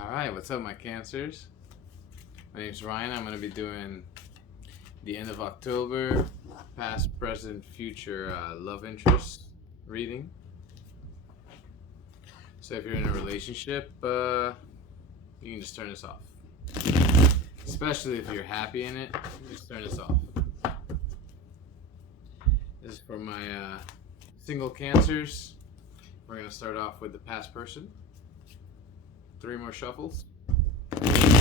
Alright, what's up, my Cancers? My name's Ryan. I'm going to be doing the end of October, past, present, future love interest reading. So if you're in a relationship, you can just turn this off. Especially if you're happy in it, just turn this off. This is for my single Cancers. We're going to start off with the past person. 3 more shuffles. 1.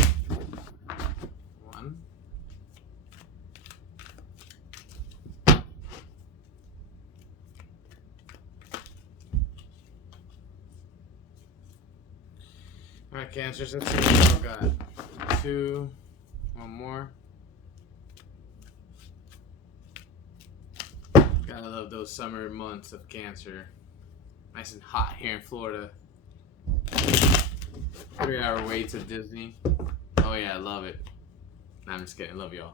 Alright, Cancers, let's see what y'all got. 2. 1 more. Gotta love those summer months of Cancer. Nice and hot here in Florida. 3-hour wait to Disney. Oh yeah, I love it. Nah, I'm just kidding. Love y'all.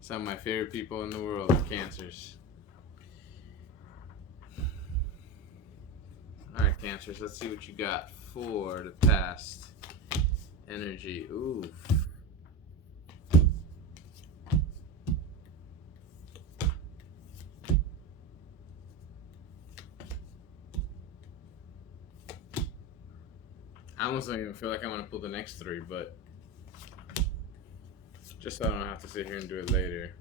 Some of my favorite people in the world are Cancers. Alright, Cancers, let's see what you got for the past energy. Ooh. I almost don't even feel like I want to pull the next 3, but just so I don't have to sit here and do it later.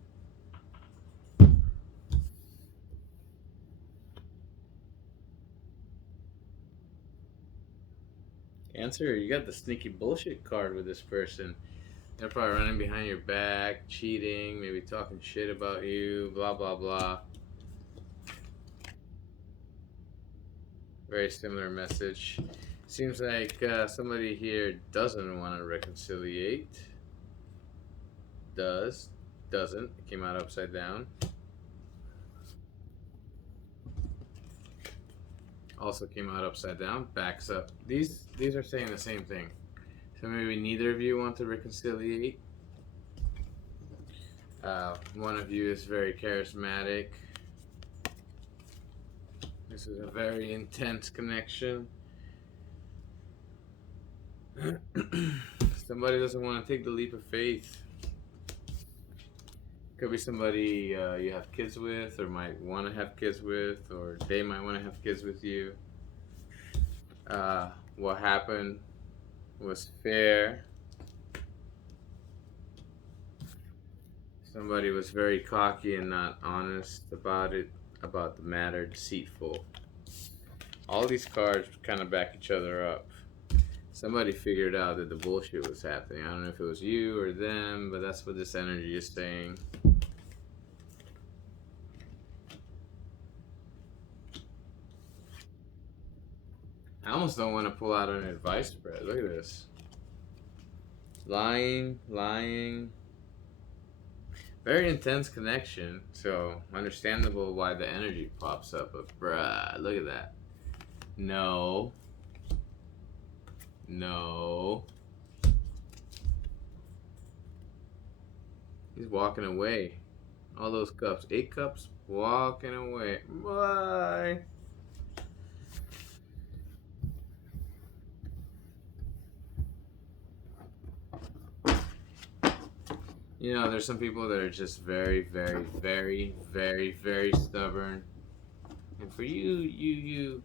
Cancer, you got the sneaky bullshit card with this person. They're probably running behind your back, cheating, maybe talking shit about you, blah, blah, blah. Very similar message. Seems like somebody here doesn't want to reconciliate. Doesn't. It came out upside down. Also came out upside down. Backs up. These are saying the same thing. So maybe neither of you want to reconciliate. One of you is very charismatic. This is a very intense connection. Somebody doesn't want to take the leap of faith. Could be somebody you have kids with, or might want to have kids with, or they might want to have kids with you. What happened was fair. Somebody was very cocky and not honest about it, about the matter, deceitful. All these cards kind of back each other up. Somebody figured out that the bullshit was happening. I don't know if it was you or them, but that's what this energy is saying. I almost don't want to pull out an advice spread. Look at this. Lying. Very intense connection, so understandable why the energy pops up, but bruh, look at that. No. He's walking away. All those cups. 8 cups. Walking away. Bye. You know, there's some people that are just very, very, very, very, very stubborn. And for you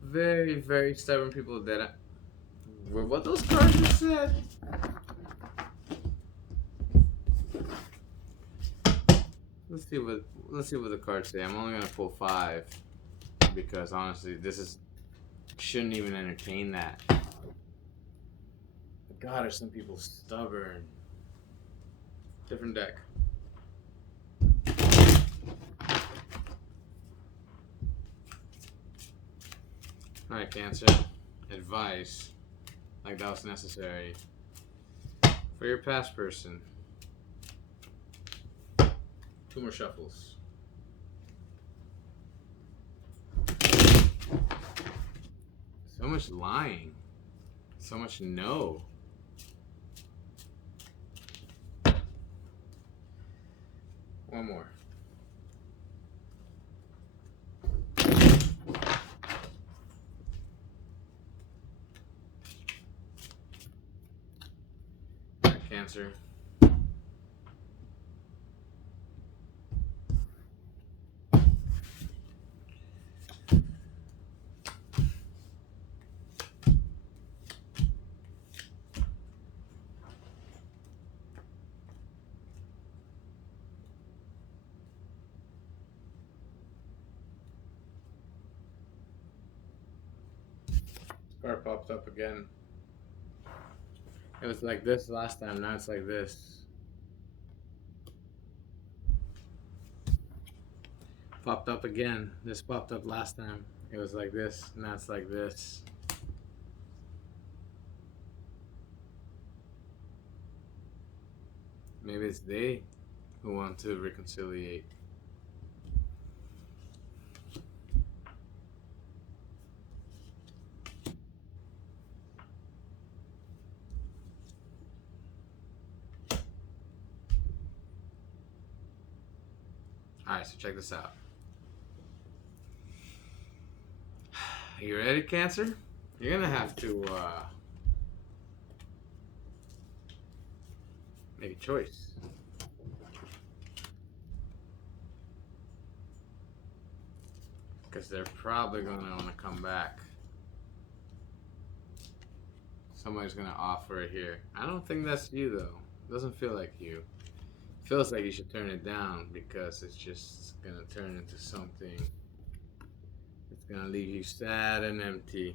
very, very stubborn people that were what those cards just said. Let's see what the cards say. I'm only gonna pull 5 because honestly, shouldn't even entertain that. But God, are some people stubborn. Different deck. Alright, Cancer. Advice. Like that was necessary. For your past person. 2 more shuffles. So much lying. So much no. One more. Cancer. Card popped up again. It was like this last time, now it's like this. Popped up again. This popped up last time. It was like this, now it's like this. Maybe it's they who want to reconciliate. Alright, so check this out. You ready, Cancer? You're gonna have to make a choice. Because they're probably gonna want to come back. Somebody's gonna offer it here. I don't think that's you though. Doesn't feel like you. Feels like you should turn it down because it's just gonna turn into something. It's gonna leave you sad and empty,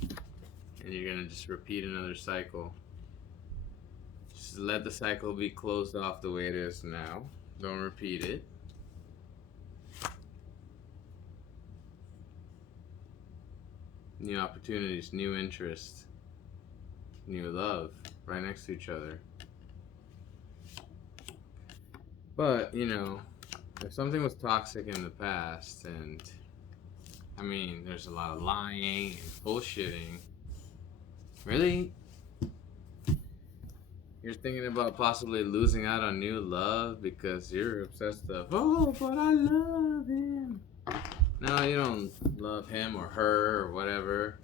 and you're gonna just repeat another cycle. Just let the cycle be closed off the way it is now. Don't repeat it. New opportunities, new interests, new love, right next to each other. But, you know, if something was toxic in the past, and I mean, there's a lot of lying and bullshitting. Really? You're thinking about possibly losing out on new love because you're obsessed with, oh, but I love him. No, you don't love him or her or whatever.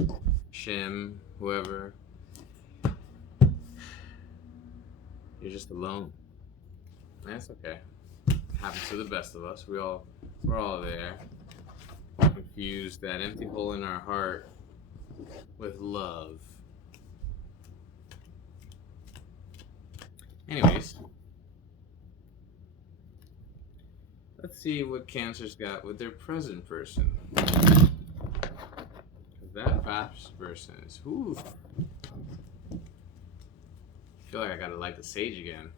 Shim, whoever. You're just alone. That's okay. Happens to the best of us. We're all there. Confuse that empty hole in our heart with love. Anyways, let's see what Cancer's got with their present person. That past person is, ooh. I feel like I gotta light the sage again.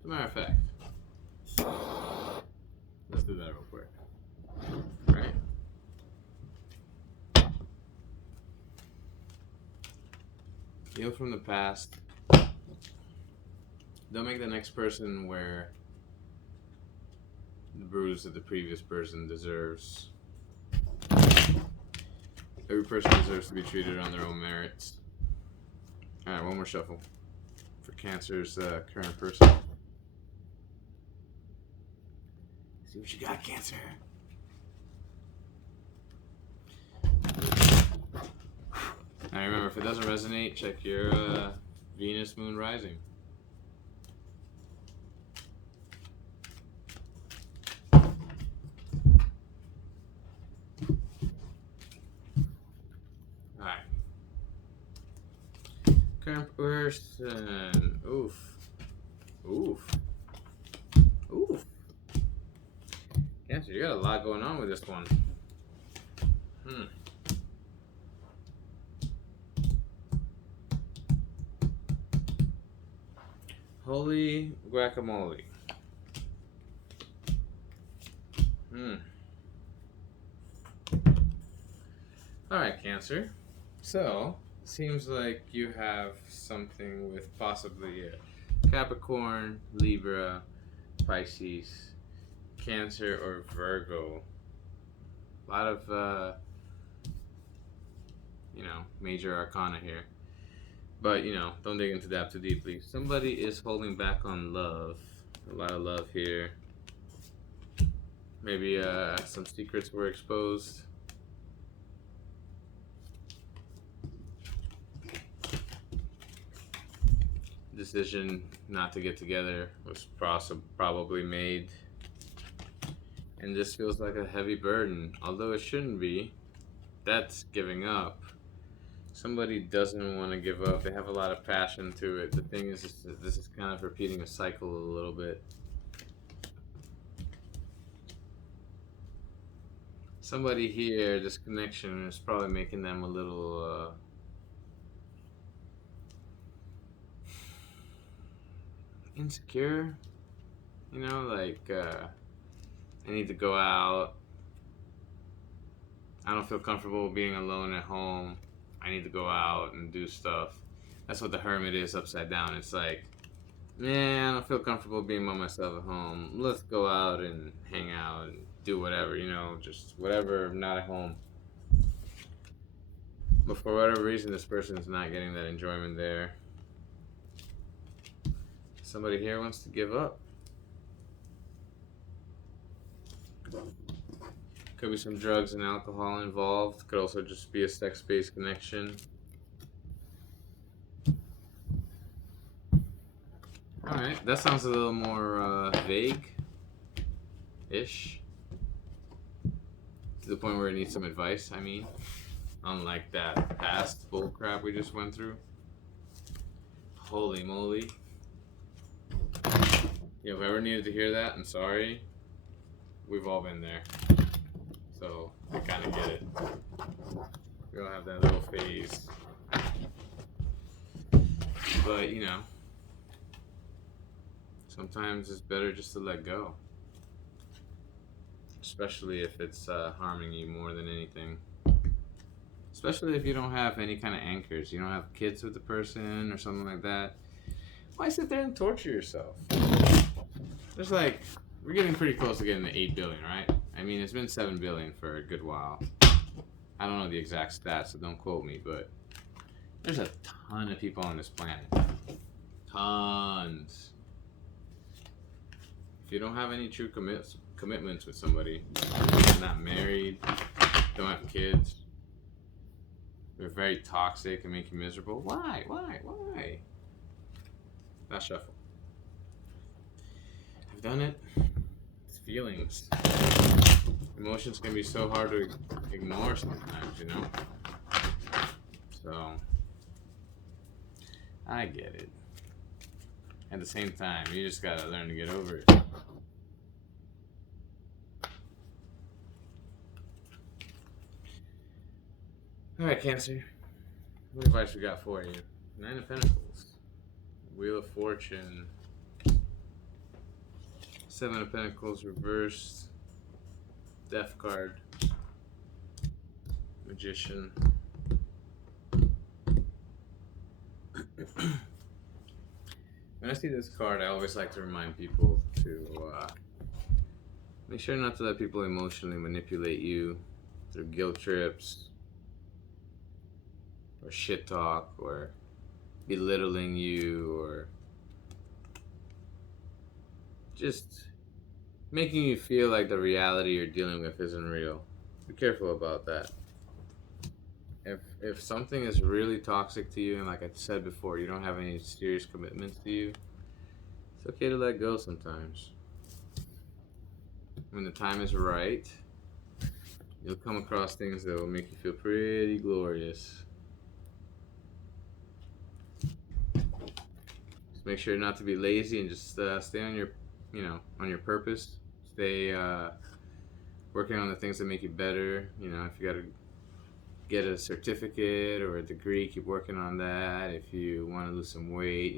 As a matter of fact, let's do that real quick. Right? Heal from the past. Don't make the next person wear the bruise that the previous person deserves. Every person deserves to be treated on their own merits. Alright, one more shuffle for Cancer's current person. See what you got, Cancer. Now remember, if it doesn't resonate, check your Venus, Moon, Rising. Alright. Current person. Oof. Oof. Oof. Cancer, you got a lot going on with this one. Holy guacamole. Alright, Cancer. So, seems like you have something with possibly a Capricorn, Libra, Pisces, Cancer, or Virgo. A lot of, major arcana here. But, don't dig into that too deeply. Somebody is holding back on love. A lot of love here. Maybe some secrets were exposed. decision not to get together was probably made, and this feels like a heavy burden, although it shouldn't be. That's giving up. Somebody doesn't want to give up. They have a lot of passion to it. The thing is, this is kind of repeating a cycle a little bit. Somebody here, this connection is probably making them a little insecure. You know, like I need to go out. I don't feel comfortable being alone at home. I need to go out and do stuff. That's what the hermit is upside down. It's like, man, I don't feel comfortable being by myself at home. Let's go out and hang out and do whatever, just whatever, not at home. But for whatever reason, this person is not getting that enjoyment there. Somebody here wants to give up. Could be some drugs and alcohol involved. Could also just be a sex-based connection. Alright, that sounds a little more vague-ish. To the point where it needs some advice, I mean. Unlike that past bullcrap we just went through. Holy moly. Yeah, whoever needed to hear that, I'm sorry. We've all been there. So, I kind of get it. We all have that little phase. But, sometimes it's better just to let go. Especially if it's harming you more than anything. Especially if you don't have any kind of anchors. You don't have kids with the person or something like that. Why sit there and torture yourself? There's like, we're getting pretty close to getting to 8 billion, right? I mean, it's been 7 billion for a good while. I don't know the exact stats, so don't quote me, but there's a ton of people on this planet. Tons. If you don't have any true commitments with somebody, you're not married, don't have kids, they're very toxic and make you miserable. Why? Last shuffle. I've done it. It's feelings. Emotions can be so hard to ignore sometimes, So, I get it. At the same time, you just gotta learn to get over it. Alright, Cancer. What advice we got for you? 9 of Pentacles. Wheel of Fortune. 7 of Pentacles reversed. Death card. Magician. When I see this card, I always like to remind people to make sure not to let people emotionally manipulate you through guilt trips or shit talk or belittling you or just making you feel like the reality you're dealing with isn't real. Be careful about that. If something is really toxic to you, and like I said before, you don't have any serious commitments to you, it's okay to let go sometimes. When the time is right, you'll come across things that will make you feel pretty glorious. Just make sure not to be lazy and just stay on your, on your purpose. Stay working on the things that make you better. If you gotta get a certificate or a degree, keep working on that. If you want to lose some weight,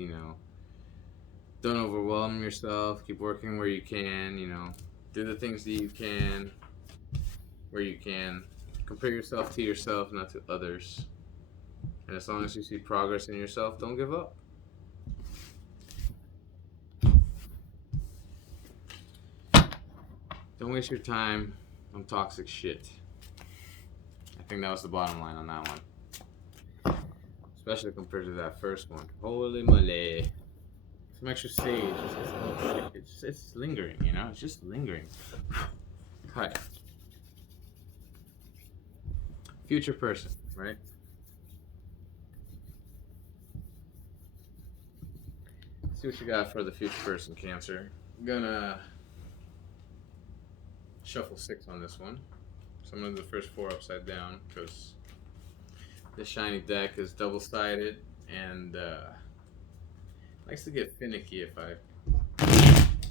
don't overwhelm yourself. Keep working where you can, do the things that you can where you can. Compare yourself to yourself, not to others. And as long as you see progress in yourself, don't give up. Don't waste your time on toxic shit. I think that was the bottom line on that one. Especially compared to that first one. Holy moly. Some extra sage. It's lingering, It's just lingering. Alright. Future person, right? See what you got for the future person, Cancer. I'm gonna shuffle 6 on this one. So I'm gonna do the first 4 upside down because the shiny deck is double-sided and likes to get finicky if I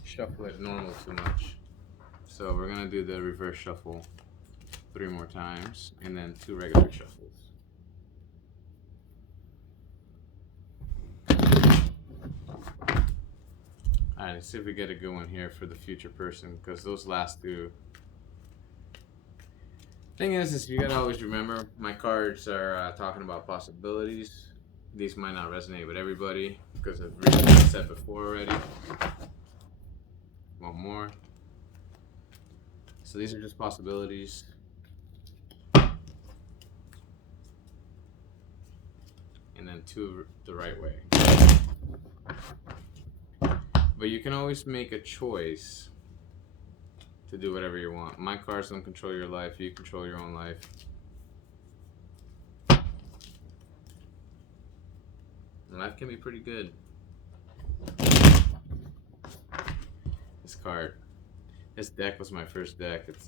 shuffle it normal too much. So we're gonna do the reverse shuffle 3 more times and then 2 regular shuffles. Alright, let's see if we get a good one here for the future person because those last 2. Thing is you gotta always remember my cards are talking about possibilities. These might not resonate with everybody because of reasons I said before already. One more. So these are just possibilities. And then 2 the right way. But you can always make a choice to do whatever you want. My cards don't control your life. You control your own life. And life can be pretty good. This card. This deck was my first deck. It's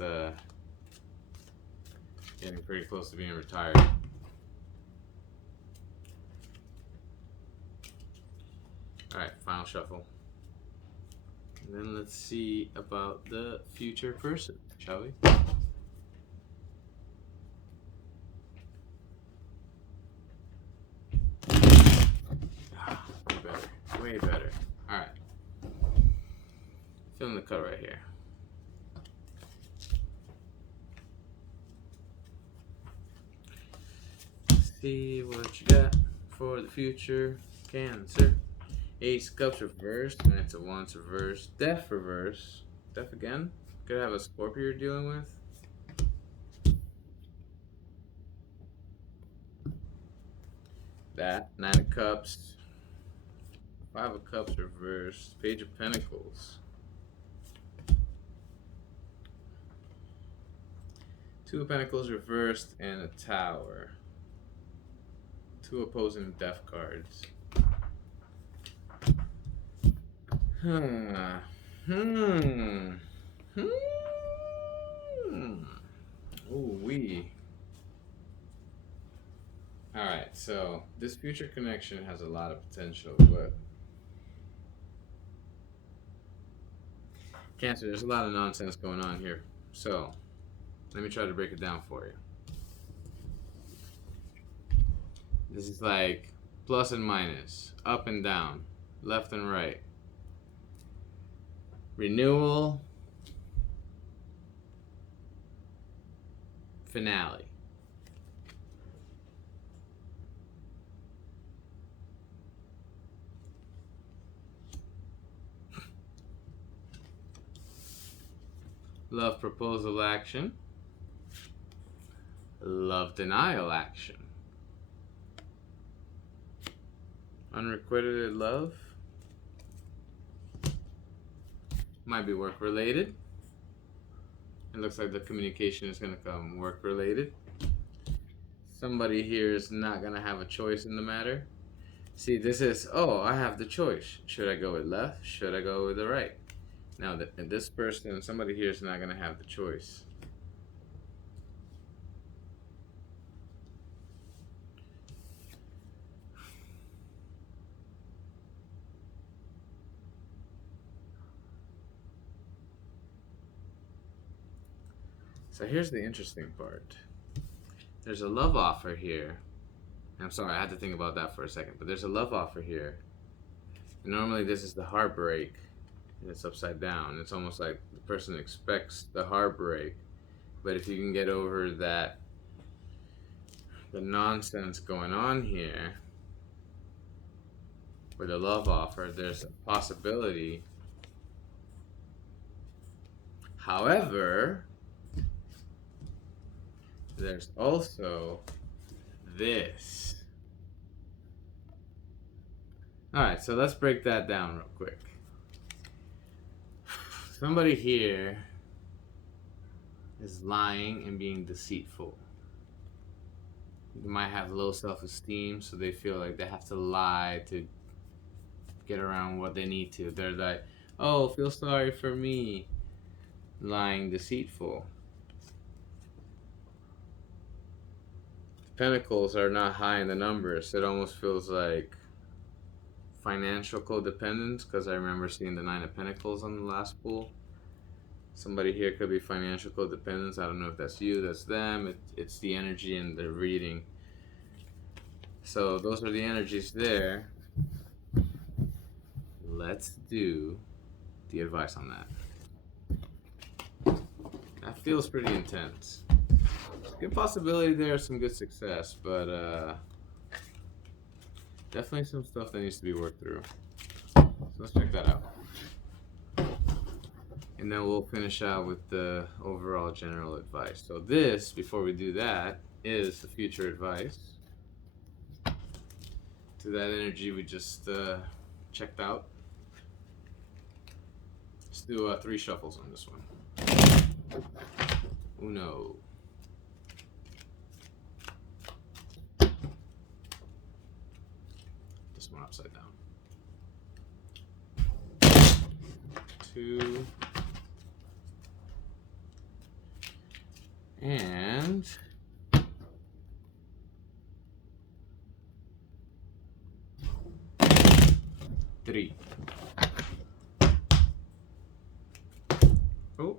getting pretty close to being retired. Alright, final shuffle. And then let's see about the future person, shall we? Way better. Way better. Alright. Feeling the cut right here. See what you got for the future, Cancer. Ace Cups reversed, Knights of Wands reversed, Death reversed. Death again? Could have a Scorpio you're dealing with. That. 9 of Cups. 5 of Cups reversed. Page of Pentacles. 2 of Pentacles reversed and a Tower. 2 opposing death cards. Ooh wee. Alright, so this future connection has a lot of potential, but Cancer, there's a lot of nonsense going on here. So let me try to break it down for you. This is like plus and minus, up and down, left and right. Renewal, finale. Love proposal action, love denial action. Unrequited love might be work related. It looks like the communication is going to come work related. Somebody here is not going to have a choice in the matter. See, this is, oh, I have the choice. Should I go with left? Should I go with the right? Now, this person, somebody here is not going to have the choice. So here's the interesting part. There's a love offer here. I'm sorry, I had to think about that for a second, but there's a love offer here. And normally this is the heartbreak, and it's upside down. It's almost like the person expects the heartbreak, but if you can get over that, the nonsense going on here with a love offer, there's a possibility. However, there's also this. Alright, so let's break that down real quick. Somebody here is lying and being deceitful. You might have low self-esteem, so they feel like they have to lie to get around what they need to. They're like, oh, feel sorry for me. Lying, deceitful. Pentacles are not high in the numbers. It almost feels like financial codependence because I remember seeing the Nine of Pentacles on the last pool. Somebody here could be financial codependence. I don't know if that's you, that's them. It's the energy in the reading. So those are the energies there. Let's do the advice on that. That feels pretty intense. Good possibility there, some good success, but definitely some stuff that needs to be worked through. So let's check that out. And then we'll finish out with the overall general advice. So this, before we do that, is the future advice to that energy we just checked out. Let's do 3 shuffles on this one. Uno. This one upside down. 2. And 3. Oh,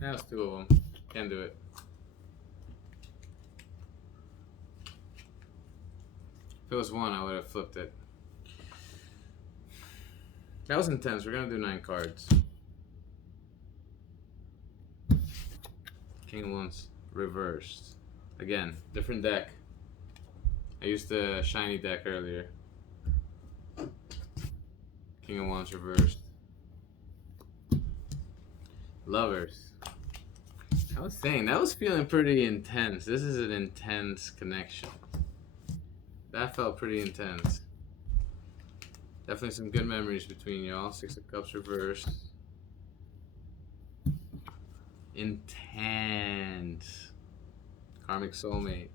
that's 2 of them. Can't do it. If it was 1, I would have flipped it. That was intense. We're gonna do 9 cards. King of Wands reversed. Again, different deck. I used the shiny deck earlier. King of Wands reversed. Lovers. I was saying, that was feeling pretty intense. This is an intense connection. That felt pretty intense. Definitely some good memories between y'all. 6 of Cups reversed. Intense. Karmic soulmate.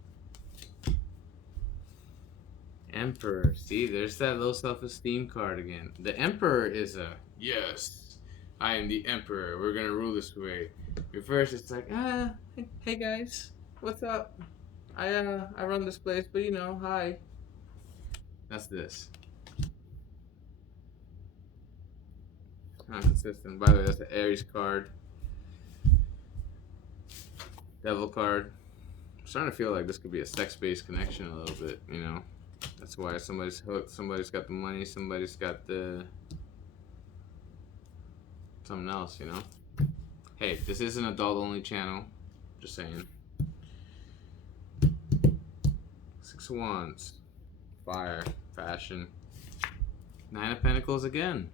Emperor. See, there's that low self-esteem card again. The Emperor is a yes. I am the Emperor. We're gonna rule this way. Reverse, it's like hey guys, what's up? I run this place, but you know, hi. That's this. Not consistent. By the way, that's the Aries card. Devil card. I'm starting to feel like this could be a sex-based connection a little bit, you know. That's why somebody's hooked, somebody's got the money, somebody's got the something else, you know. Hey, this is an adult-only channel. Just saying. 6 of Wands. Fire. Fashion. 9 of Pentacles again.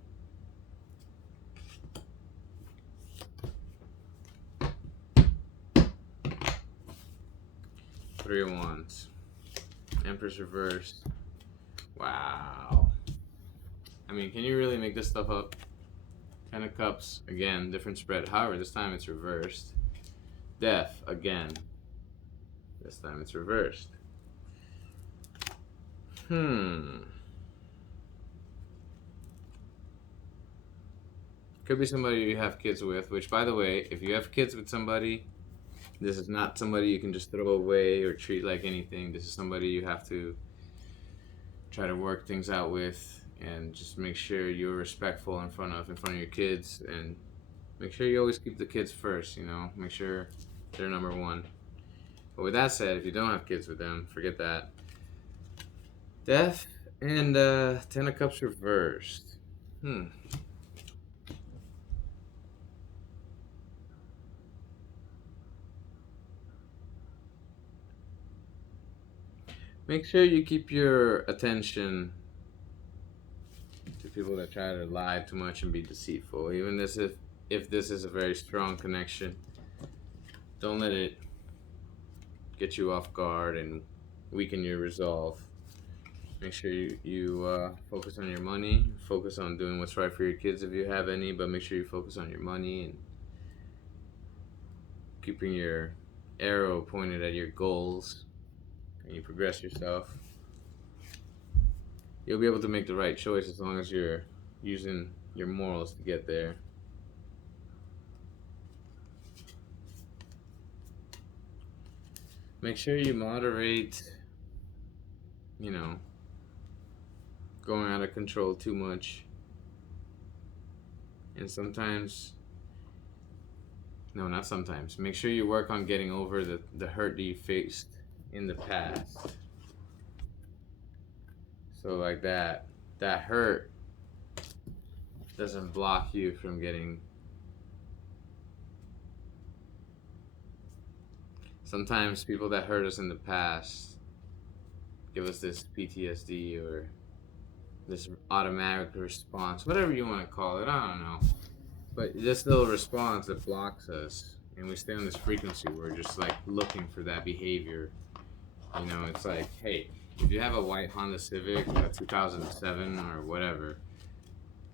3 of Wands. Empress reversed. Wow. I mean, can you really make this stuff up? 10 of Cups. Again, different spread. However, this time it's reversed. Death. Again. This time it's reversed. Could be somebody you have kids with, which, by the way, if you have kids with somebody, this is not somebody you can just throw away or treat like anything. This is somebody you have to try to work things out with and just make sure you're respectful in front of your kids, and make sure you always keep the kids first, you know, make sure they're number 1. But with that said, if you don't have kids with them, forget that. Death and 10 of Cups reversed. Make sure you keep your attention to people that try to lie too much and be deceitful. Even if this is a very strong connection, don't let it get you off guard and weaken your resolve. Make sure you focus on your money, focus on doing what's right for your kids if you have any, but make sure you focus on your money and keeping your arrow pointed at your goals, and you progress yourself. You'll be able to make the right choice as long as you're using your morals to get there. Make sure you moderate, you know, going out of control too much. And sometimes, no, not sometimes. Make sure you work on getting over the hurt that you faced in the past. So like that hurt doesn't block you from getting. Sometimes people that hurt us in the past give us this PTSD or this automatic response, whatever you want to call it. I don't know. But this little response that blocks us, and we stay on this frequency where we're just like looking for that behavior. You know, it's like, hey, if you have a white Honda Civic, a 2007 or whatever,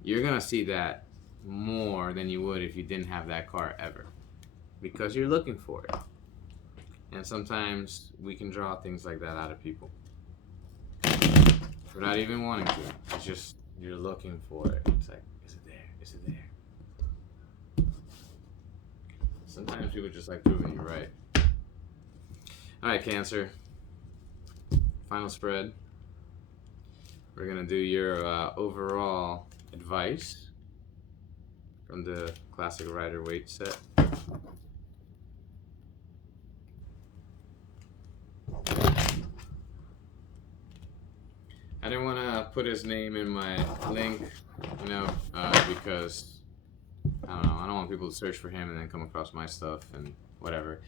you're gonna see that more than you would if you didn't have that car ever, because you're looking for it. And sometimes we can draw things like that out of people without even wanting to. It's just you're looking for it. It's like, is it there? Is it there? Sometimes people just like proving you right. All right, Cancer. Final spread. We're gonna do your overall advice from the classic rider weight set. I didn't want to put his name in my link, because I don't know. I don't want people to search for him and then come across my stuff and whatever.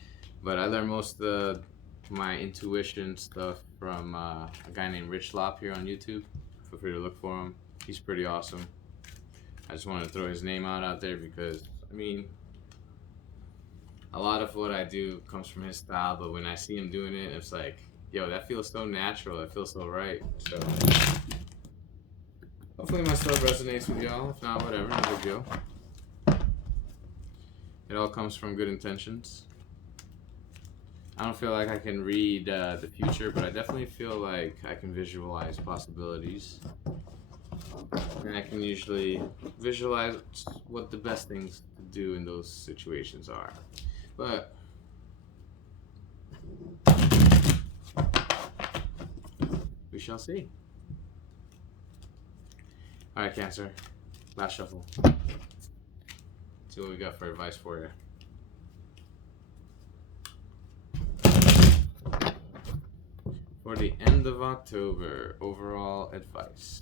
But I learned most of my intuition stuff from a guy named Rich Lop here on YouTube. Feel free to look for him. He's pretty awesome. I just wanted to throw his name out there because, I mean, a lot of what I do comes from his style, but when I see him doing it, it's like, yo, that feels so natural. It feels so right. So hopefully my stuff resonates with y'all. If not, whatever, no big deal. It all comes from good intentions. I don't feel like I can read the future, but I definitely feel like I can visualize possibilities. And I can usually visualize what the best things to do in those situations are. But we shall see. Alright, Cancer. Last shuffle. See what we got for advice for you. For the end of October, overall advice.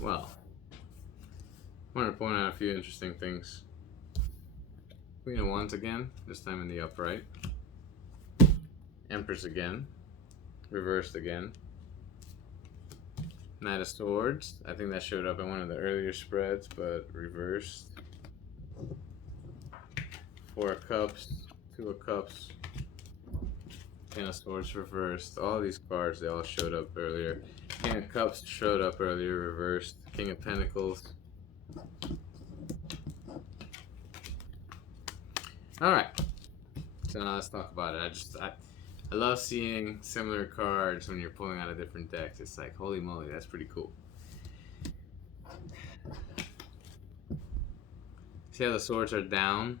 Well, I want to point out a few interesting things. Queen of Wands again, this time in the upright. Empress again, reversed again. Knight of Swords, I think that showed up in one of the earlier spreads, but reversed. Four of Cups, Two of Cups, Ten of Swords reversed. All these cards, they all showed up earlier. King of Cups showed up earlier, reversed. King of Pentacles. Alright. So now let's talk about it. I love seeing similar cards when you're pulling out of different decks. It's like, holy moly, that's pretty cool. See how the swords are down?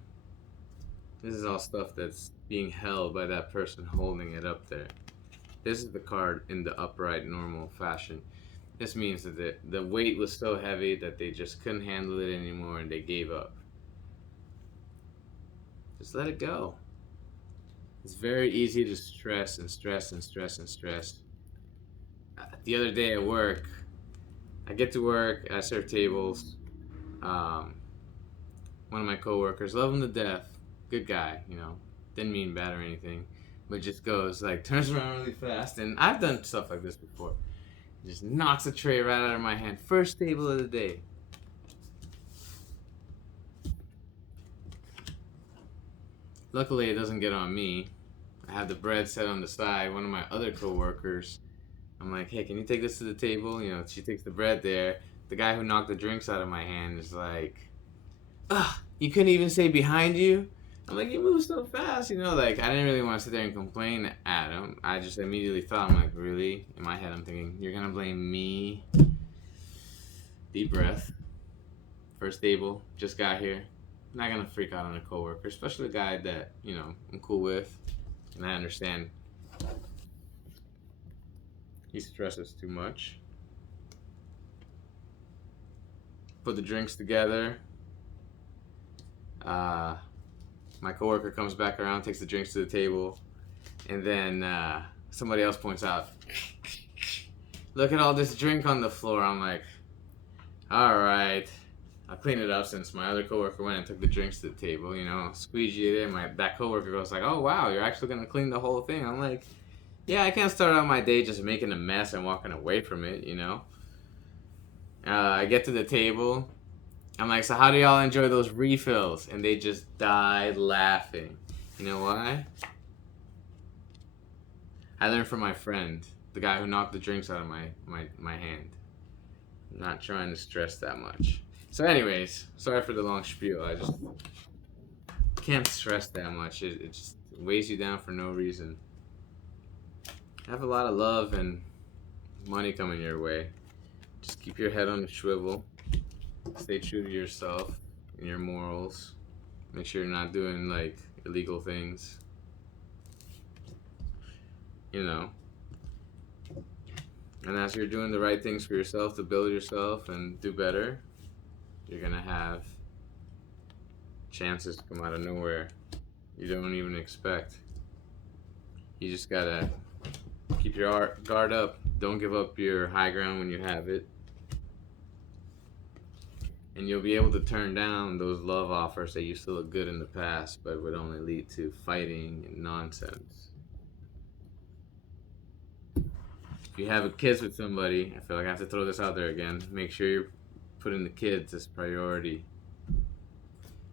This is all stuff that's being held by that person holding it up there. This is the card in the upright normal fashion. This means that the weight was so heavy that they just couldn't handle it anymore and they gave up. Just let it go. It's very easy to stress and stress and stress and stress. The other day at work, I get to work, I serve tables. One of my coworkers, love him to death, good guy, didn't mean bad or anything, but just goes, like, turns around really fast. And I've done stuff like this before. Just knocks the tray right out of my hand. First table of the day. Luckily, it doesn't get on me. I have the bread set on the side. One of my other coworkers, I'm like, hey, can you take this to the table? You know, she takes the bread there. The guy who knocked the drinks out of my hand is like, ugh, you couldn't even say behind you? I'm like, you move so fast, you know, like, I didn't really want to sit there and complain at him. I just immediately thought, I'm like, really? In my head, I'm thinking, you're going to blame me? Deep breath. First table, just got here. Not going to freak out on a coworker, especially a guy that, you know, I'm cool with. And I understand he stresses too much. Put the drinks together. My coworker comes back around, takes the drinks to the table, and then somebody else points out, look at all this drink on the floor. I'm like, all right, I'll clean it up since my other coworker went and took the drinks to the table, you know, squeegee it in. That coworker goes like, oh wow, you're actually gonna clean the whole thing. I'm like, yeah, I can't start out my day just making a mess and walking away from it, you know. I get to the table. I'm like, so how do y'all enjoy those refills? And they just died laughing. You know why? I learned from my friend, the guy who knocked the drinks out of my hand. I'm not trying to stress that much. So anyways, sorry for the long spiel. I just can't stress that much. It just weighs you down for no reason. Have a lot of love and money coming your way. Just keep your head on a swivel. Stay true to yourself and your morals. Make sure you're not doing like illegal things. You know. And as you're doing the right things for yourself to build yourself and do better, you're gonna have chances to come out of nowhere you don't even expect. You just gotta keep your guard up. Don't give up your high ground when you have it. And you'll be able to turn down those love offers that used to look good in the past, but would only lead to fighting and nonsense. If you have kids with somebody, I feel like I have to throw this out there again. Make sure you're putting the kids as priority.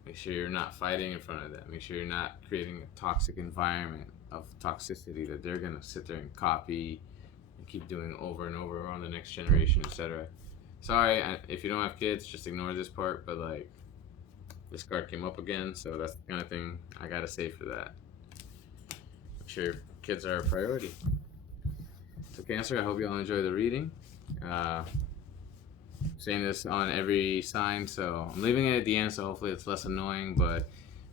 Make sure you're not fighting in front of them. Make sure you're not creating a toxic environment of toxicity that they're gonna sit there and copy and keep doing over and over on the next generation, etc. Sorry, if you don't have kids, just ignore this part, but like, this card came up again, so that's the kind of thing I gotta say for that. Make sure your kids are a priority. So Cancer, I hope you all enjoy the reading. Saying this on every sign, so I'm leaving it at the end, so hopefully it's less annoying, but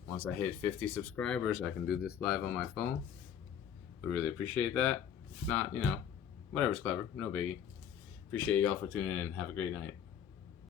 once I hit 50 subscribers, I can do this live on my phone. We really appreciate that. If not, you know, whatever's clever, no biggie. Appreciate you all for tuning in. Have a great night.